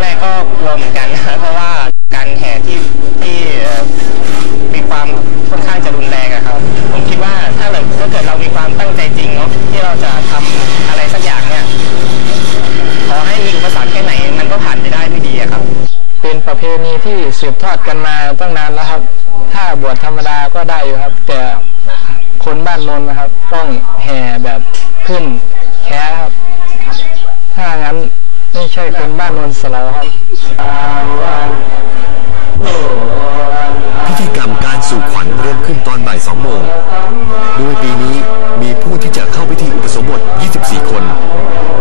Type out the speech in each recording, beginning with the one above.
แรกๆก็กลัวเหมือนกันนะเพราะว่าการแห่ที่ที่มีความค่อนข้างจะรุนแรงอะครับ ผมคิดว่าถ้าเกิดถ้าเกิดเรามีความตั้งใจจริงเนาะที่เราจะทำอะไรสักอย่างเนี่ยขอให้มีอุปสรรคแค่ไหน มันก็ผ่านไปได้ด้วยดีอะครับ เป็นประเพณีที่สืบทอดกันมาตั้งนานแล้วครับ ถ้าบวชธรรมดาก็ได้อยู่ครับ แต่คนบ้านนนนะครับ ต้องแห่แบบขึ้นแค่ครับ ถ้างั้น ไม่ใช่คนบ้านนนสลาครับพิธีกรรมการสู่ขวัญเริ่มขึ้นตอนบ่ายสองโมง โดยปีนี้มีผู้ที่จะเข้าพิธีอุปสมบท 24 คน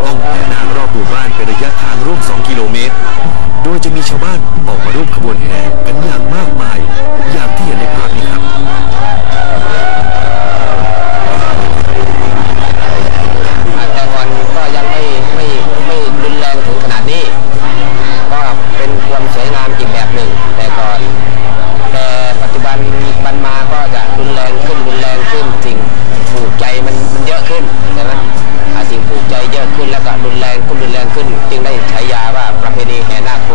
ต้องแห่นาครอบหมู่บ้านเป็นระยะทางร่วม 2 กิโลเมตร โดยจะมีชาวบ้านออกมาร่วมขบวนแห่ ก็รุนแรงขึ้นรุนแรงขึ้น จึงได้ฉายาว่าประเพณีแห่นาคโก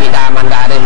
บิดามารดาได้ไหม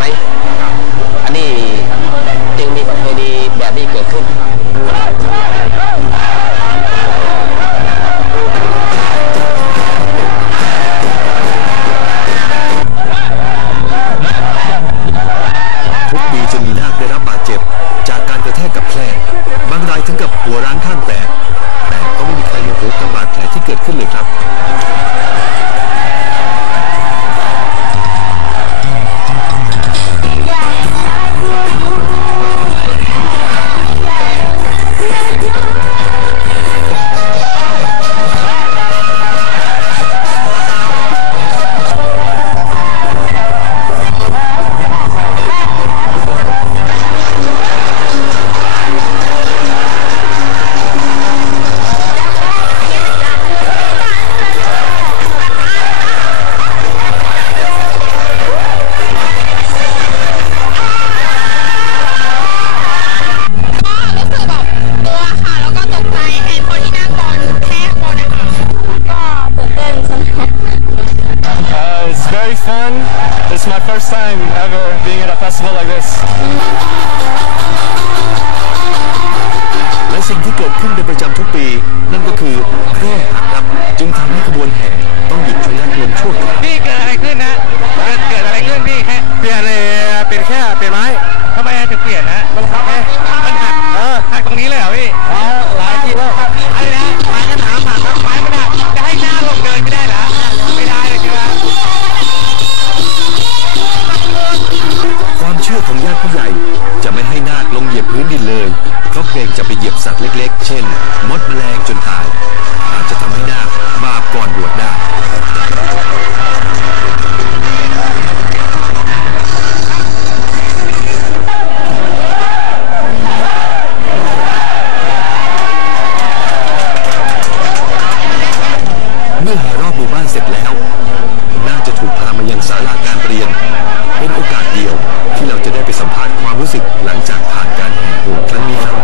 it's very fun. It's my first time ever being at a festival like this. และสิ่งที่เกิดขึ้นเป็นประจำทุกปี นั่นก็คือแคร่หักครับ จึงทำให้ขบวนแห่ต้องหยุดชะงักลงชั่วคราว แห่รอบหมู่บ้านเสร็จแล้ว น่าจะถูกพามายังศาลาการเรียน เป็นโอกาสเดียวที่เราจะได้ไปสัมภาษณ์ความรู้สึกหลังจากผ่านการแห่โหนครั้งนี้ครับ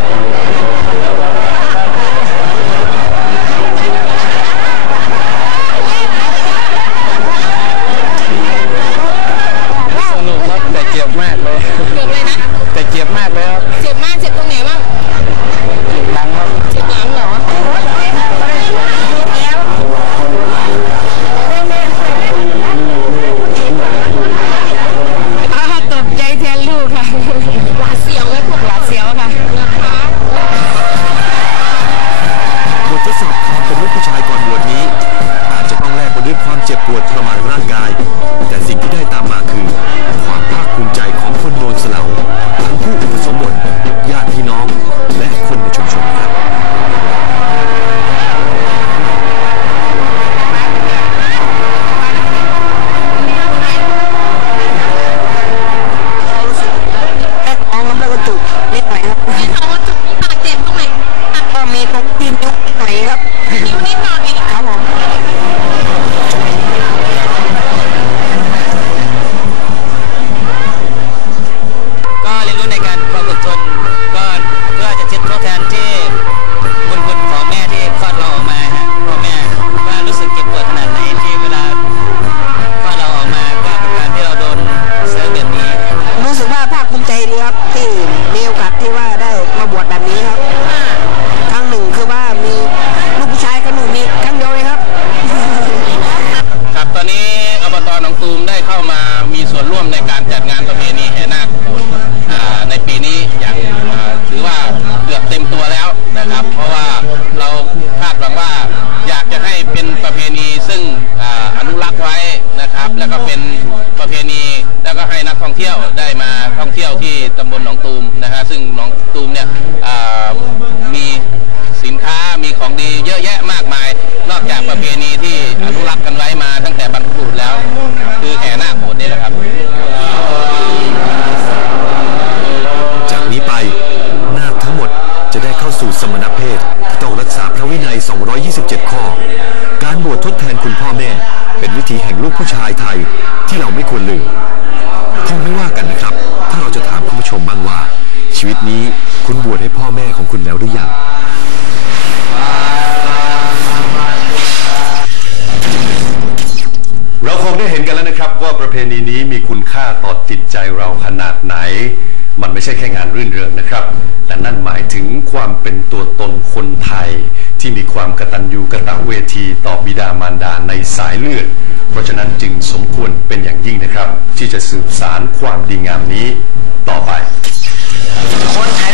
สู่สมณเพศที่ต้องรักษาพระวินัย 227 ข้อ การบวชทดแทนคุณพ่อแม่ เป็นวิถีแห่งลูกผู้ชายไทยที่เราไม่ควรลืมคงไม่ว่ากันนะครับ ถ้าเราจะถามคุณผู้ชมบ้างว่า ชีวิตนี้คุณบวชให้พ่อแม่ของคุณแล้วหรือยังเราคงได้เห็นกันแล้วนะครับว่าประเพณีนี้มีคุณค่าต่อจิตใจเราขนาดไหน มันไม่ใช่แค่งานรื่นเริงนะครับ แต่นั่น ถึงความเป็นตัวตนคนไทย ที่มีความกตัญญูกตะเวทีต่อบิดามารดาในสายเลือด เพราะฉะนั้นจึงสมควรเป็นอย่างยิ่งนะครับ ที่จะสืบสารความดีงามนี้ต่อไปคนไท